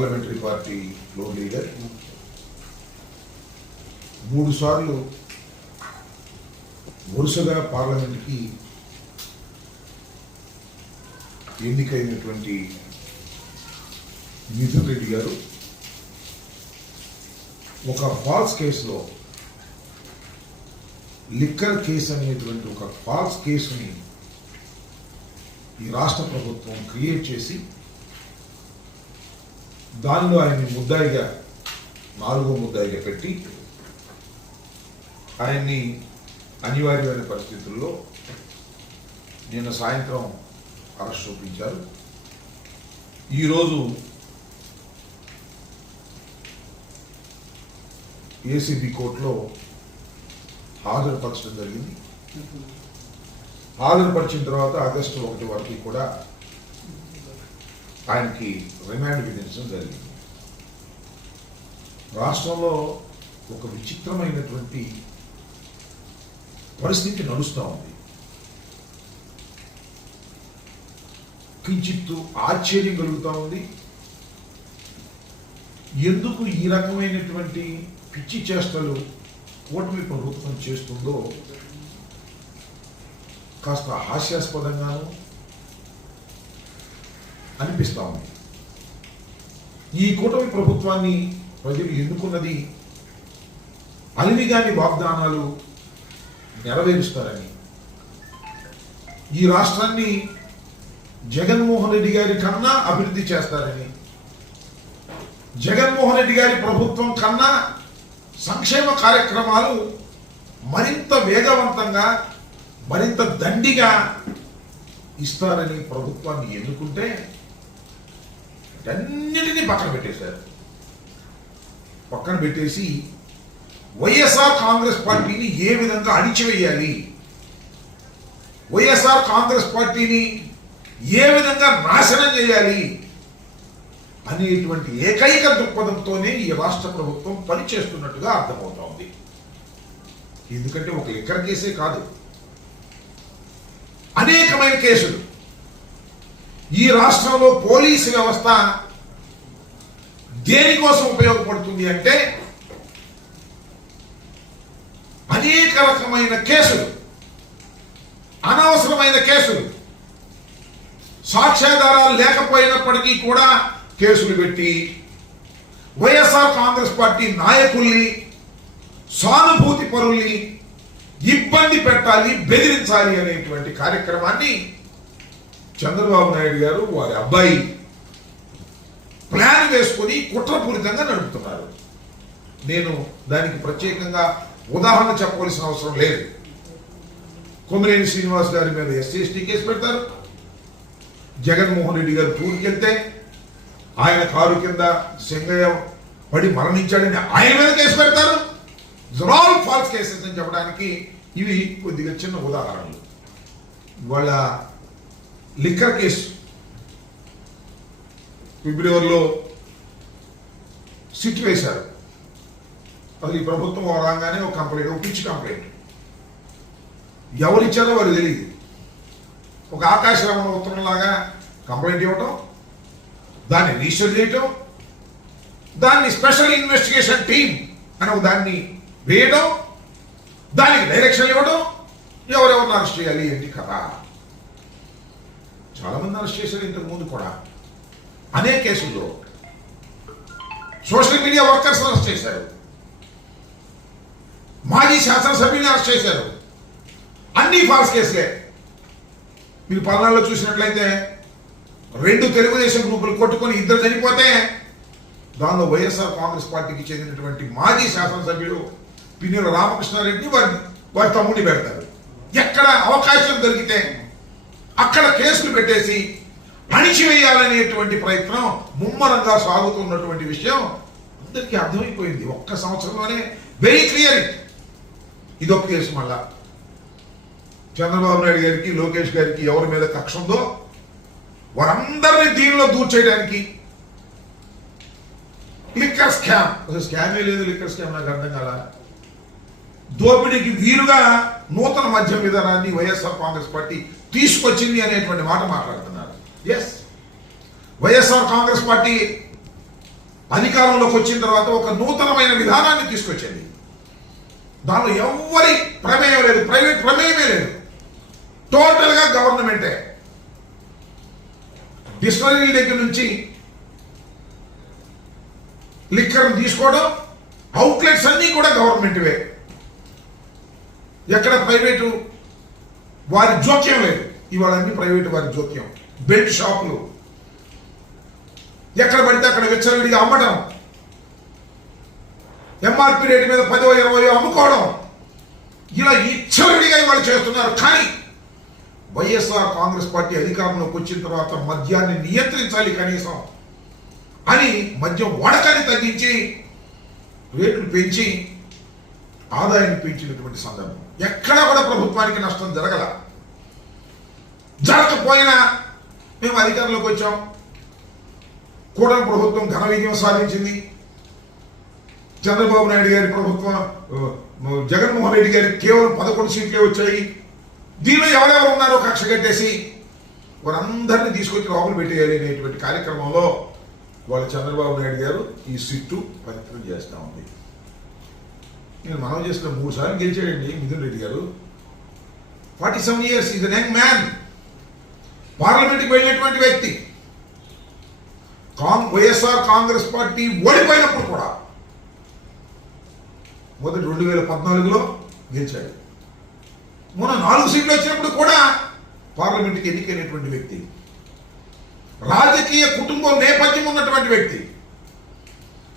Parliamentary party floor leader. మూడు సార్లు వరుసగా పార్లమెంట్కి ఎన్నికైనటువంటి మిథున్ రెడ్డి గారు. ఒక ఫాల్స్ కేసులో లిక్కర్ కేసు అనేటువంటి ఒక ఫాల్స్ కేసుని ఈ రాష్ట్ర ప్రభుత్వం క్రియేట్ చేసి దానిలో ఆయన్ని ముద్దాయిగా నాలుగో ముద్దాయిగా పెట్టి ఆయన్ని అనివార్యమైన పరిస్థితుల్లో నిన్న సాయంత్రం అరెస్ట్ చూపించారు. ఈరోజు ఏసీబీ కోర్టులో హాజరుపరచడం జరిగింది హాజరుపరిచిన తర్వాత ఆగస్టు ఒకటి వరకు కూడా ఆయనకి రిమాండ్ విధించడం జరిగింది. రాష్ట్రంలో ఒక విచిత్రమైనటువంటి పరిస్థితి నడుస్తూ ఉంది. కించిత్తు ఆశ్చర్యం కలుగుతూ ఉంది. ఎందుకు ఈ రకమైనటువంటి పిచ్చి చేష్టలు కూటమి ప్రభుత్వం చేస్తుందో కాస్త హాస్యాస్పదంగాను అనిపిస్తూ ఉంది. ఈ కూటమి ప్రభుత్వాన్ని ప్రజలు ఎన్నుకున్నది అలివిగాని వాగ్దానాలు నెరవేరుస్తారని. ఈ రాష్ట్రాన్ని జగన్మోహన్ రెడ్డి గారి కన్నా అభివృద్ధి చేస్తారని జగన్మోహన్ రెడ్డి గారి ప్రభుత్వం కన్నా సంక్షేమ కార్యక్రమాలు మరింత వేగవంతంగా మరింత దండిగా ఇస్తారని ప్రభుత్వాన్ని ఎన్నుకుంటే అన్నిటినీ పక్కన పెట్టేశారు. పక్కన పెట్టేసి వైఎస్ఆర్ కాంగ్రెస్ పార్టీని ఏ విధంగా అణిచివేయాలి? వైఎస్ఆర్ కాంగ్రెస్ పార్టీని ఏ విధంగా నాశనం చేయాలి? అనేటువంటి ఏకైక దృక్పథంతోనే ఈ రాష్ట్ర ప్రభుత్వం పనిచేస్తున్నట్టుగా అర్థమవుతోంది. ఎందుకంటే ఒక లిక్కర్ కేసే కాదు. అనేకమైన కేసులు. ఈ రాష్ట్రంలో పోలీసు వ్యవస్థ దేనికోసం ఉపయోగపడుతుంది అంటే అనేక రకమైన కేసులు అనవసరమైన కేసులు సాక్ష్యాధారాలు లేకపోయినప్పటికీ కూడా కేసులు పెట్టి వైఎస్ఆర్ కాంగ్రెస్ పార్టీ నాయకుల్ని సానుభూతి పరుల్ని ఇబ్బంది పెట్టాలి బెదిరించాలి అనేటువంటి కార్యక్రమాన్ని చంద్రబాబు నాయుడు గారు వారి అబ్బాయి ప్లాన్ వేసుకొని కుట్రపూరితంగా నడుపుతున్నారు. నేను దానికి ప్రత్యేకంగా ఉదాహరణ చెప్పవలసిన అవసరం లేదు. కొమ్మినేని శ్రీనివాస్ గారి మీద ఎస్సీ ఎస్టీ కేసు పెడతారు. జగన్మోహన్ రెడ్డి గారు టూర్కి వెళ్తే ఆయన కారు కింద సింగయ్య పడి మరణించాడని ఆయన మీద కేసు పెడతారు. ఆల్ ఫాల్స్ కేసెస్ అని చెప్పడానికి ఇవి కొద్దిగా చిన్న ఉదాహరణలు. వాళ్ళ లిక్కర్ కేసు ఫిబ్రవరిలో సిట్ వేశారు. అది ప్రభుత్వం రాగానే ఒక కంప్లైంట్ ఒక పిచ్చి కంప్లైంట్. ఎవరిచ్చారో వారు తెలియదు ఒక ఆకాశరమణ ఉత్తరంలాగా కంప్లైంట్ ఇవ్వటం దాన్ని రిజిస్టర్ చేయటం దాన్ని స్పెషల్ ఇన్వెస్టిగేషన్ టీం అని ఒక దాన్ని వేయడం దానికి డైరెక్షన్ ఇవ్వడం ఎవరెవరిని అరెస్ట్ చేయాలి ఏంటి కదా చాలా మంది అరెస్ట్ చేశారు ఇంతకు ముందు కూడా. అనేక కేసుల్లో. సోషల్ మీడియా వర్కర్స్ అరెస్ట్ చేశారు. మాజీ శాసనసభ్యుని అరెస్ట్ చేశారు. అన్ని ఫాల్స్ కేసులే. మీరు పల్నాడులో చూసినట్లయితే రెండు తెలుగుదేశం గ్రూపులు కొట్టుకొని ఇద్దరు చనిపోతే దానిలో వైఎస్ఆర్ కాంగ్రెస్ పార్టీకి చెందినటువంటి మాజీ శాసనసభ్యుడు పిన్నెల రామకృష్ణారెడ్డి వారి వారి తమ్ముడిని పెడతారు. ఎక్కడ అవకాశం దొరికితే అక్కడ కేసులు పెట్టేసి అణిచివేయాలనేటువంటి ప్రయత్నం ముమ్మరంగా సాగుతున్నటువంటి విషయం అందరికీ అర్థమైపోయింది. ఒక్క సంవత్సరంలోనే వెరీ క్లియర్ ఇదొక కేసు మళ్ళా. చంద్రబాబు నాయుడు గారికి లోకేష్ గారికి ఎవరి మీద కక్ష ఉందో వారందరినీ దీనిలో దూర్చేయడానికి లిక్కర్ స్కామ్ అసలు స్కామే లేదు లిక్కర్ స్కామ్ నాకు అర్థం కాలా? దోపిడీకి వీలుగా నూతన మద్యం విధానాన్ని వైఎస్ఆర్ కాంగ్రెస్ పార్టీ తీసుకొచ్చింది అనేటువంటి మాట మాట్లాడుతున్నారు. ఎస్ వైఎస్ఆర్ కాంగ్రెస్ పార్టీ అధికారంలోకి వచ్చిన తర్వాత ఒక నూతనమైన విధానాన్ని తీసుకొచ్చింది. దానిలో ఎవ్వరి ప్రమేయం లేదు. ప్రైవేట్ ప్రమేయమే లేదు. టోటల్గా గవర్నమెంటే. డిస్టరీల దగ్గర నుంచి లిక్కర్ తీసుకోవడం అవుట్లెట్స్ అన్నీ కూడా గవర్నమెంట్వే. ఎక్కడ ప్రైవేటు? వారి జోక్యం లేదు. ఇవాళ అన్ని ప్రైవేటు వారి జోక్యం. బెల్ట్ షాపులు. ఎక్కడ పడితే అక్కడ విచ్చలవిడిగా అమ్మడం ఎంఆర్పి రేటు మీద పదో ఇరవయో అమ్ముకోవడం. ఇలా ఇచ్చలవిడిగా ఇవాళ చేస్తున్నారు. కానీ వైఎస్ఆర్ కాంగ్రెస్ పార్టీ అధికారంలోకి వచ్చిన తర్వాత మద్యాన్ని నియంత్రించాలి కనీసం అని మద్యం వాడకాన్ని తగ్గించి రేట్లు పెంచి ఆదాయాన్ని పెంచినటువంటి సందర్భం. ఎక్కడా కూడా ప్రభుత్వానికి నష్టం జరగల. జరగకపోయినా మేము అధికారంలోకి వచ్చాం. కూటమి ప్రభుత్వం ఘన విజయం సాధించింది. చంద్రబాబు నాయుడు గారి ప్రభుత్వం జగన్మోహన్ రెడ్డి గారికి కేవలం పదకొండు సీట్లే వచ్చాయి. దీనిలో ఎవరెవరు ఉన్నారో కక్ష కట్టేసి వారందరినీ తీసుకొచ్చి లోపల పెట్టేయాలి అనేటువంటి కార్యక్రమంలో వాళ్ళ చంద్రబాబు నాయుడు గారు ఈ సిట్టు పరిత్రం చేస్తూ ఉంది. నేను మనం చేసిన మూడు సార్లు గెలిచాడండి మిథున్ రెడ్డి గారు. Forty seven years is an young man పార్లమెంట్కి వెళ్ళినటువంటి వ్యక్తి. కాంగ్ వైఎస్ఆర్ కాంగ్రెస్ పార్టీ ఓడిపోయినప్పుడు కూడా మొదటి రెండు వేల పద్నాలుగులో గెలిచాడు. మొన్న నాలుగు సీట్లు వచ్చినప్పుడు కూడా పార్లమెంట్కి ఎన్నికైనటువంటి వ్యక్తి. రాజకీయ కుటుంబం నేపథ్యం ఉన్నటువంటి వ్యక్తి.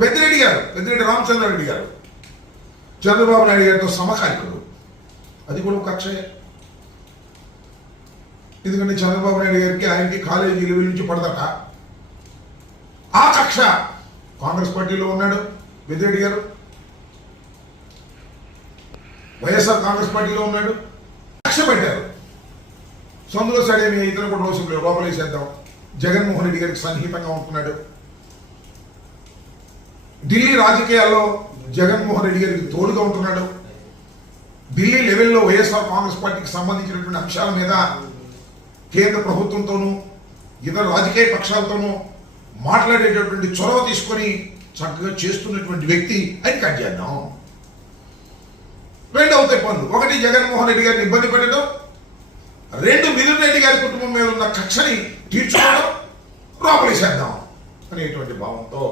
పెద్దిరెడ్డి గారు పెద్దిరెడ్డి రామచంద్రారెడ్డి గారు. చంద్రబాబు నాయుడు గారితో సమకాలికుడు. అది కూడా ఒక కక్షయే ఎందుకంటే చంద్రబాబు నాయుడు గారికి ఆయనకి కాలేజీ లెవెల్ నుంచి పడదట. ఆ కక్ష కాంగ్రెస్ పార్టీలో ఉన్నాడు పెద్దిరెడ్డి గారు. వైఎస్ఆర్ కాంగ్రెస్ పార్టీలో ఉన్నాడు. కక్ష పెట్టారు. సొందులో సడేమి ఇతర కూడా రోజు లోపలేసేద్దాం జగన్మోహన్ రెడ్డి గారికి సన్నిహితంగా ఉంటున్నాడు. ఢిల్లీ రాజకీయాల్లో జగన్మోహన్ రెడ్డి గారికి తోడుగా ఉంటున్నాడు. ఢిల్లీ లెవెల్లో వైఎస్ఆర్ కాంగ్రెస్ పార్టీకి సంబంధించినటువంటి అంశాల మీద కేంద్ర ప్రభుత్వంతోనూ ఇతర రాజకీయ పక్షాలతోనూ మాట్లాడేటటువంటి చొరవ తీసుకొని చక్కగా చేస్తున్నటువంటి వ్యక్తి అని కట్ చేద్దాం. రెండు అవుతాయి పనులు. ఒకటి జగన్మోహన్ రెడ్డి గారిని ఇబ్బంది పెట్టడం. రెండు మిథున్ రెడ్డి గారి కుటుంబం మీద ఉన్న కక్షని తీర్చుకోవడం. లోపలేసేద్దాం అనేటువంటి భావంతో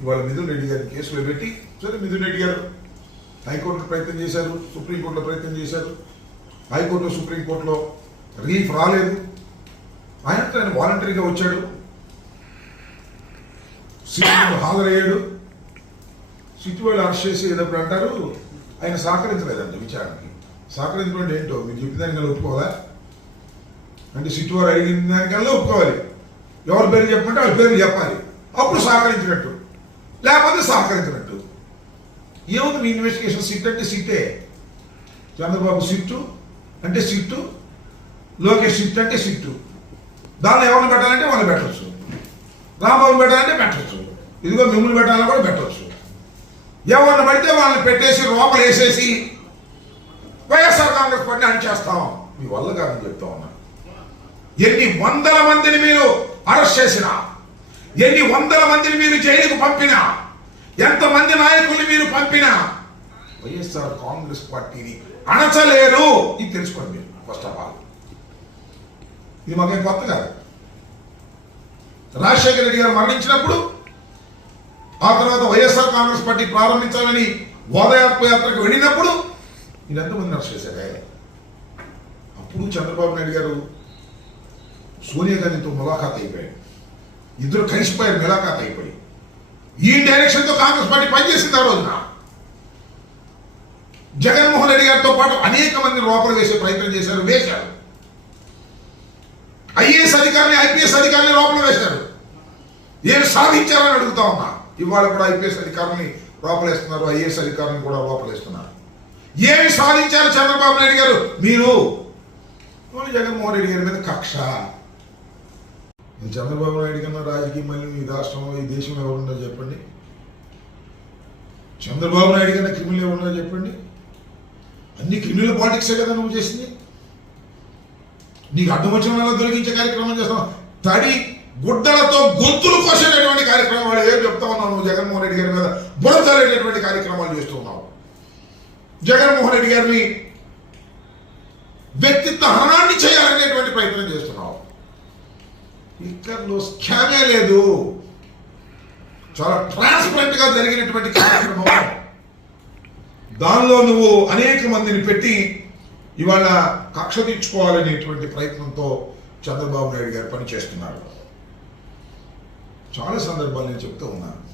ఇవాళ మిథున్ రెడ్డి గారిని కేసులో పెట్టి సరే మిథున్ రెడ్డి గారు హైకోర్టులో ప్రయత్నం చేశారు సుప్రీంకోర్టులో ప్రయత్నం చేశారు. హైకోర్టు సుప్రీంకోర్టులో రిలీఫ్ రాలేదు. ఆయన ఆయన వాలంటరీగా వచ్చాడు. సిట్ హాజరయ్యాడు. సిటీ వాళ్ళు అరెస్ట్ చేసి ఏదప్పుడు అంటారు ఆయన సహకరించలేదండి విచారణకి. సహకరించడం ఏంటో మీరు చెప్పిన దానికల్లా ఒప్పుకోవాలా? అంటే సిటీ వారు అడిగిన దానికల్లా ఒప్పుకోవాలి. ఎవరి పేరు చెప్పమంటే వాళ్ళ పేరు చెప్పాలి. అప్పుడు సహకరించినట్టు. లేకపోతే సహకరించినట్టు ఏముంది మీ ఇన్వెస్టిగేషన్ సిట్ అంటే సిట్టే చంద్రబాబు సిట్టు అంటే సిట్టు లోకేష్ సిట్ అంటే సిట్టు దానిలో ఎవరిని పెట్టాలంటే వాళ్ళని పెట్టచ్చు. రాంబాబు పెట్టాలంటే పెట్టవచ్చు ఇదిగో మిమ్మల్ని పెట్టాలని కూడా పెట్టవచ్చు ఎవరిని పడితే వాళ్ళని పెట్టేసి లోపల వేసేసి వైఎస్ఆర్ కాంగ్రెస్ పార్టీ అణిచేస్తాం మీ వల్ల కాదని చెప్తా ఉన్నా. ఎన్ని వందల మందిని మీరు అరెస్ట్ చేసినా ఎన్ని వందల మందిని మీరు జైలుకు పంపినా ఎంతమంది నాయకుల్ని మీరు పంపినా వైఎస్ఆర్ కాంగ్రెస్ పార్టీని అణచలేరు. ఇది తెలుసుకోండి మీరు ఫస్ట్ ఆఫ్ ఆల్ ఇది మాకేం కొత్త కాదు. రాజశేఖర రెడ్డి గారు మరణించినప్పుడు ఆ తర్వాత వైఎస్ఆర్ కాంగ్రెస్ పార్టీ ప్రారంభించాలని ఓదయాత్ర యాత్రకు వెళ్ళినప్పుడు మీరు ఎంతమంది అరెస్ట్ చేశారే? అప్పుడు చంద్రబాబు నాయుడు గారు సోనియా గాంధీతో ములాఖాత్ అయిపోయాడు ఇద్దరు కలిసిపోయారు మిలాఖాత్ అయిపోయి. ఈ డైరెక్షన్తో కాంగ్రెస్ పార్టీ పనిచేసింది ఆ రోజున. జగన్మోహన్ రెడ్డి గారితో పాటు అనేక మంది లోపల వేసే ప్రయత్నం చేశారు వేశారు. ఐఏఎస్ అధికారిని ఐపీఎస్ అధికారిని లోపల వేశారు. ఏం సాధించారని అడుగుతా ఉన్నా? ఇవాళ కూడా ఐపీఎస్ అధికారిని లోపలేస్తున్నారు ఐఏఎస్ అధికారిని కూడా లోపలేస్తున్నారు ఏమి సాధించారు చంద్రబాబు నాయుడు గారు? మీరు. జగన్మోహన్ రెడ్డి గారి మీద కక్ష. చంద్రబాబు నాయుడు కన్నా రాజకీయ మళ్ళీ ఈ రాష్ట్రంలో ఈ దేశంలో ఎవరున్నారో చెప్పండి. చంద్రబాబు నాయుడు కన్నా క్రిమినల్ ఎవరున్నారో చెప్పండి. అన్ని క్రిమినల్ పాలిటిక్సే కదా నువ్వు చేసింది. నీకు అడ్డం వచ్చిన వాళ్ళ తొలగించే కార్యక్రమం చేస్తావు తడి గుడ్డలతో గొంతులు కోసేటటువంటి కార్యక్రమాలు ఏం చెప్తా ఉన్నావు నువ్వు జగన్మోహన్ రెడ్డి గారి మీద బుడతలేటటువంటి కార్యక్రమాలు చేస్తూ ఉన్నావు. జగన్మోహన్ రెడ్డి గారిని వ్యక్తిత్వ హనాన్ని చేయాలనేటువంటి ప్రయత్నం చేస్తున్నావు. ఇక్కడ స్కామే లేదు చాలా ట్రాన్స్పరెంట్గా జరిగినటువంటి కార్యక్రమం. దానిలో నువ్వు అనేక మందిని పెట్టి ఇవాళ కక్ష తీర్చుకోవాలనేటువంటి ప్రయత్నంతో చంద్రబాబు నాయుడు గారు పనిచేస్తున్నారు. చాలా సందర్భాలు నేను చెప్తూ ఉన్నాను.